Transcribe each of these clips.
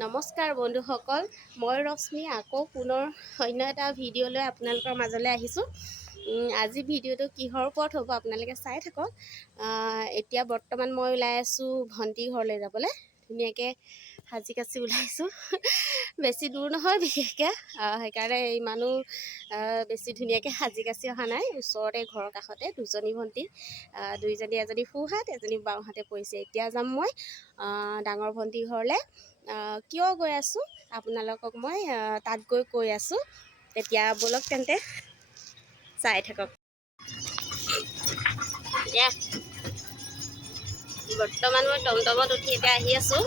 নমস্কাৰ বন্ধুসকল, মই ৰশ্মি আকৌ পুনৰ অন্য এটা ভিডিঅ' লৈ আপোনালোকৰ মাজলৈ আহিছোঁ। আজি ভিডিঅ'টো কিহৰ ওপৰত হ'ব আপোনালোকে চাই থাকক। এতিয়া বৰ্তমান মই ওলাই আছোঁ ভণ্টিৰ ঘৰলৈ যাবলৈ। ধুনীয়াকৈ সাজি কাচি ওলাইছোঁ। বেছি দূৰ নহয় বিশেষকৈ, সেইকাৰণে ইমানো বেছি ধুনীয়াকৈ সাজি কাচি অহা নাই। ওচৰতে ঘৰৰ কাষতে দুজনী ভণ্টি, দুইজনী, এজনী সোঁহাত এজনী বাওঁহাতে পৰিছে। এতিয়া যাম মই ডাঙৰ ভণ্টিৰ ঘৰলৈ। কিয় গৈ আছোঁ আপোনালোকক মই তাত গৈ কৈ আছোঁ। তেতিয়া ব'লক তেন্তে চাই থাকক। এতিয়া বৰ্তমান মই টমটমত উঠি এতিয়া আহি আছোঁ।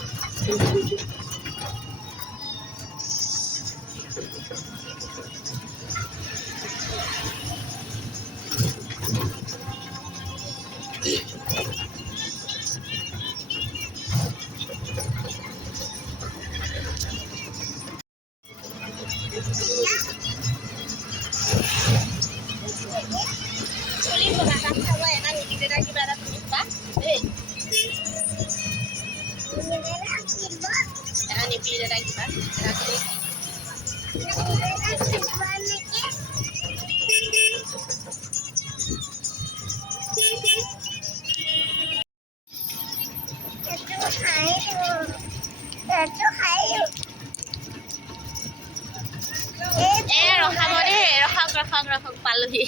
ৰখাওক পালোহি।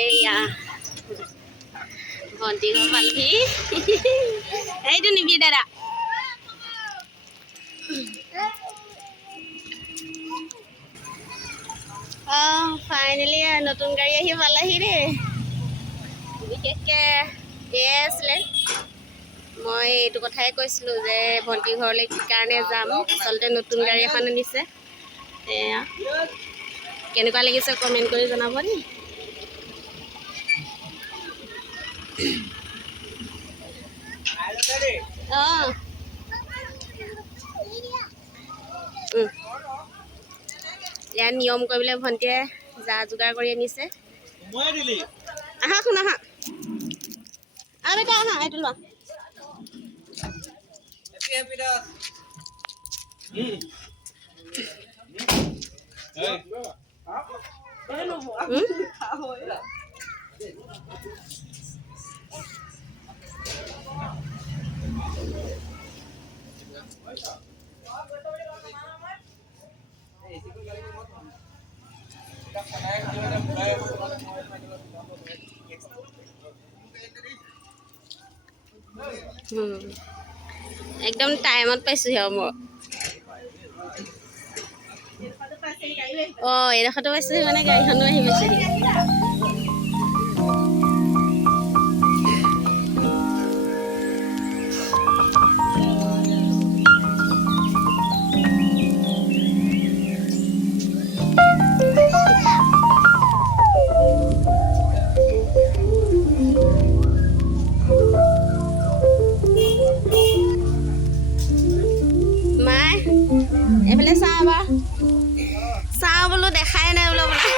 এইয়া ভণ্টি ঘৰ পালোহি। এইটো নিবি দাদা। ফাইনেলি নতুন গাড়ী আহি পালেহি দেই। বিশেষকৈ এয়াই আছিলে, মই এইটো কথাই কৈছিলোঁ যে ভণ্টি ঘৰলৈ কি কাৰণে যাম। আচলতে নতুন গাড়ী এখন আনিছে। এয়া কেনেকুৱা লাগিছে কমেণ্ট কৰি জনাব দেই। ইয়াত নিয়ম কৰিবলৈ ভণ্টিয়ে যা যোগাৰ কৰি আনিছে। আহা শুন, আহা বেটা, আহা এইটো লোৱা। একদম টাইমত পাইছোঁহি আৰু মই। এইডোখৰতো পাইছোঁহি মানে গাড়ীখনো আহি পাইছেহি। এইফালে চাহ এবাৰ, চাহ বোলো দেখাই নাই বোলো আপোনাৰ।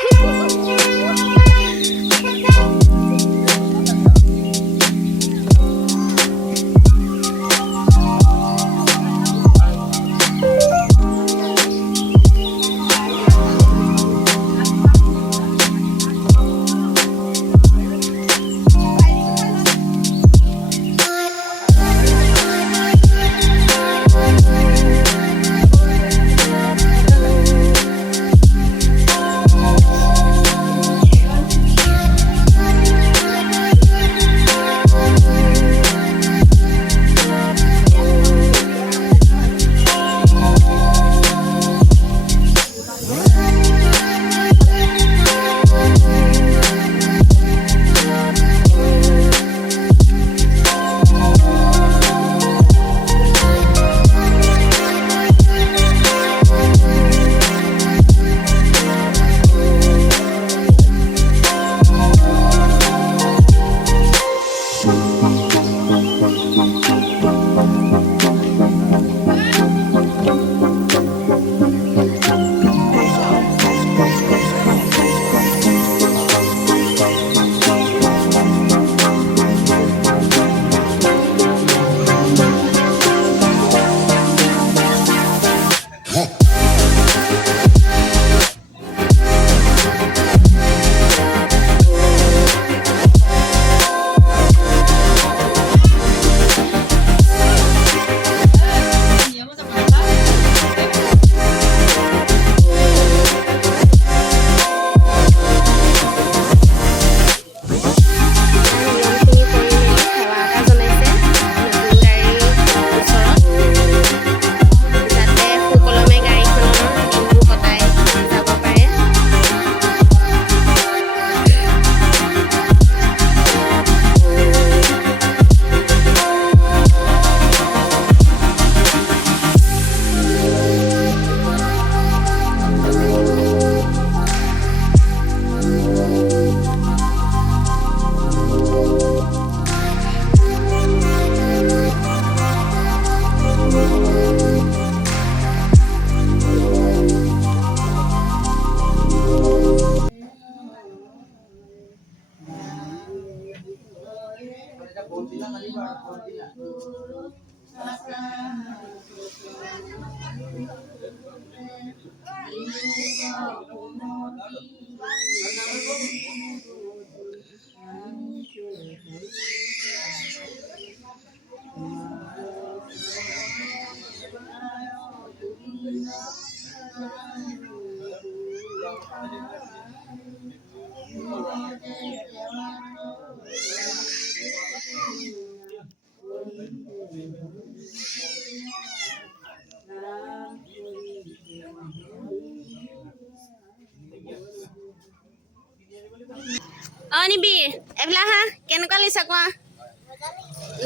নিবি এইফালে হা কেনেকুৱা লাগিছে কোৱা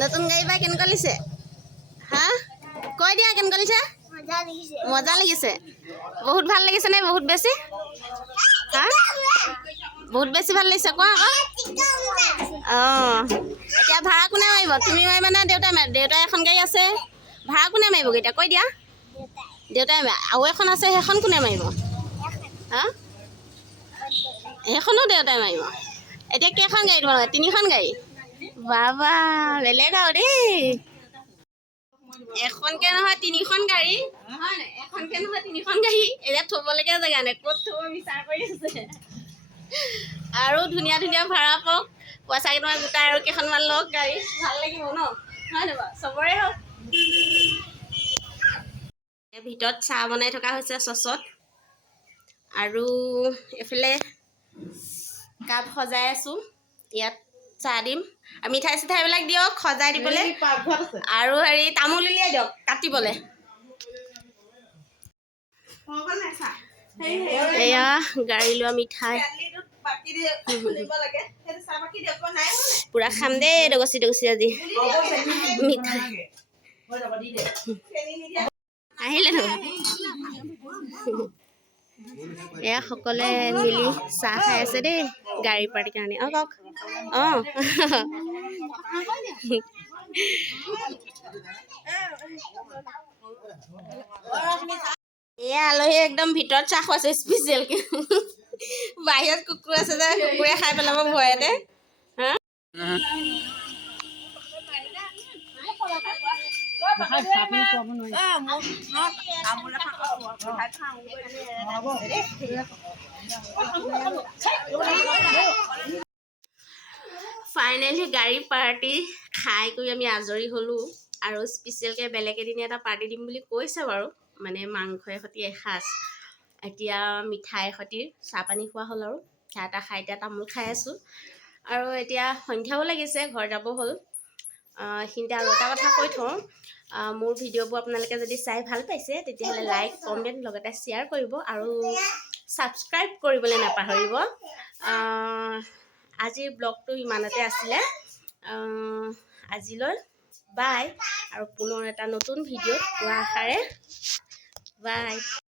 নতুন গাড়ী পাই কেনেকুৱা লাগিছে হা কৈ দিয়া কেনেকুৱা লাগিছে মজা লাগিছে বহুত ভাল লাগিছে নে বহুত বেছি হা বহুত বেছি ভাল লাগিছে কোৱা আকৌ এতিয়া ভাড়া কোনে মাৰিব তুমি মাৰিবা নে দেউতাই মাৰিব দেউতাই এখন গাড়ী আছে ভাড়া কোনে মাৰিব এতিয়া কৈ দিয়া দেউতাই আৰু এখন আছে সেইখন কোনে মাৰিব হা সেইখনো দেউতাই মাৰিব এতিয়া কেইখন গাড়ী তোমালোকে তিনিখন গাড়ী বাবা বেলেগ আৰু দেই এখনকে নহয় তিনিখন গাড়ী হয় নাই এখনকে নহয় তিনিখন গাড়ী এতিয়া থ'বলগীয়া জেগা নাই ক'ত থ'ব বিচাৰ কৰি আছে আৰু ধুনীয়া ধুনীয়া ভাড়া পাওক পইচা কেইটামান গোটাই আৰু কেইখনমান লওক গাড়ী ভাল লাগিব ন হয় নাই বাৰু চবৰে হওক ভিতৰত চাহ বনাই থকা হৈছে চচত আৰু এফালে কাপ সজাই আছোঁ ইয়াত চাহ দিম আৰু মিঠাই চিঠাইবিলাক দিয়ক সজাই দিবলৈ আৰু হেৰি তামোল উলিয়াই দিয়ক কাটিবলৈ এয়া গাড়ী লোৱা মিঠাই পুৰা খাম দেই ডগচি ডগচি আজি মিঠাই আহিলে এয়া সকলোৱে মিলি চাহ খাই আছে দেই গাড়ী পাৰ্টিৰ কাৰণে কওক এয়া আলহী একদম ভিতৰত চাহ খুৱাইছে স্পেচিয়েলকে বাহিৰত কুকুৰ আছে যে কুকুৰে খাই পেলাব ভয়তে হা ফাইনেলি গাড়ী পাৰ্টি খাই কৰি আমি আজৰি হ'লোঁ আৰু স্পেচিয়েলকৈ বেলেগ এদিন এটা পাৰ্টি দিম বুলি কৈছে বাৰু মানে মাংসৰ সৈতে এসাঁজ এতিয়া মিঠাইৰ সৈতে চাহ পানী খোৱা হ'ল আৰু চাহ তাহ খাই এতিয়া তামোল খাই আছোঁ আৰু এতিয়া সন্ধিয়াও লাগিছে ঘৰ যাব হ'ল এইখিনিতে আৰু এটা কথা কৈ থওঁ মোৰ ভিডিঅ'বোৰ আপোনালোকে যদি চাই ভাল পাইছে তেতিয়াহ'লে লাইক কমেণ্ট লগতে শ্বেয়াৰ কৰিব আৰু ছাবস্ক্ৰাইব কৰিবলৈ নাপাহৰিব আজিৰ ব্লগটো ইমানতে আছিলে আজিলৈ বাই আৰু পুনৰ এটা নতুন ভিডিঅ'ত পোৱা আশাৰে বাই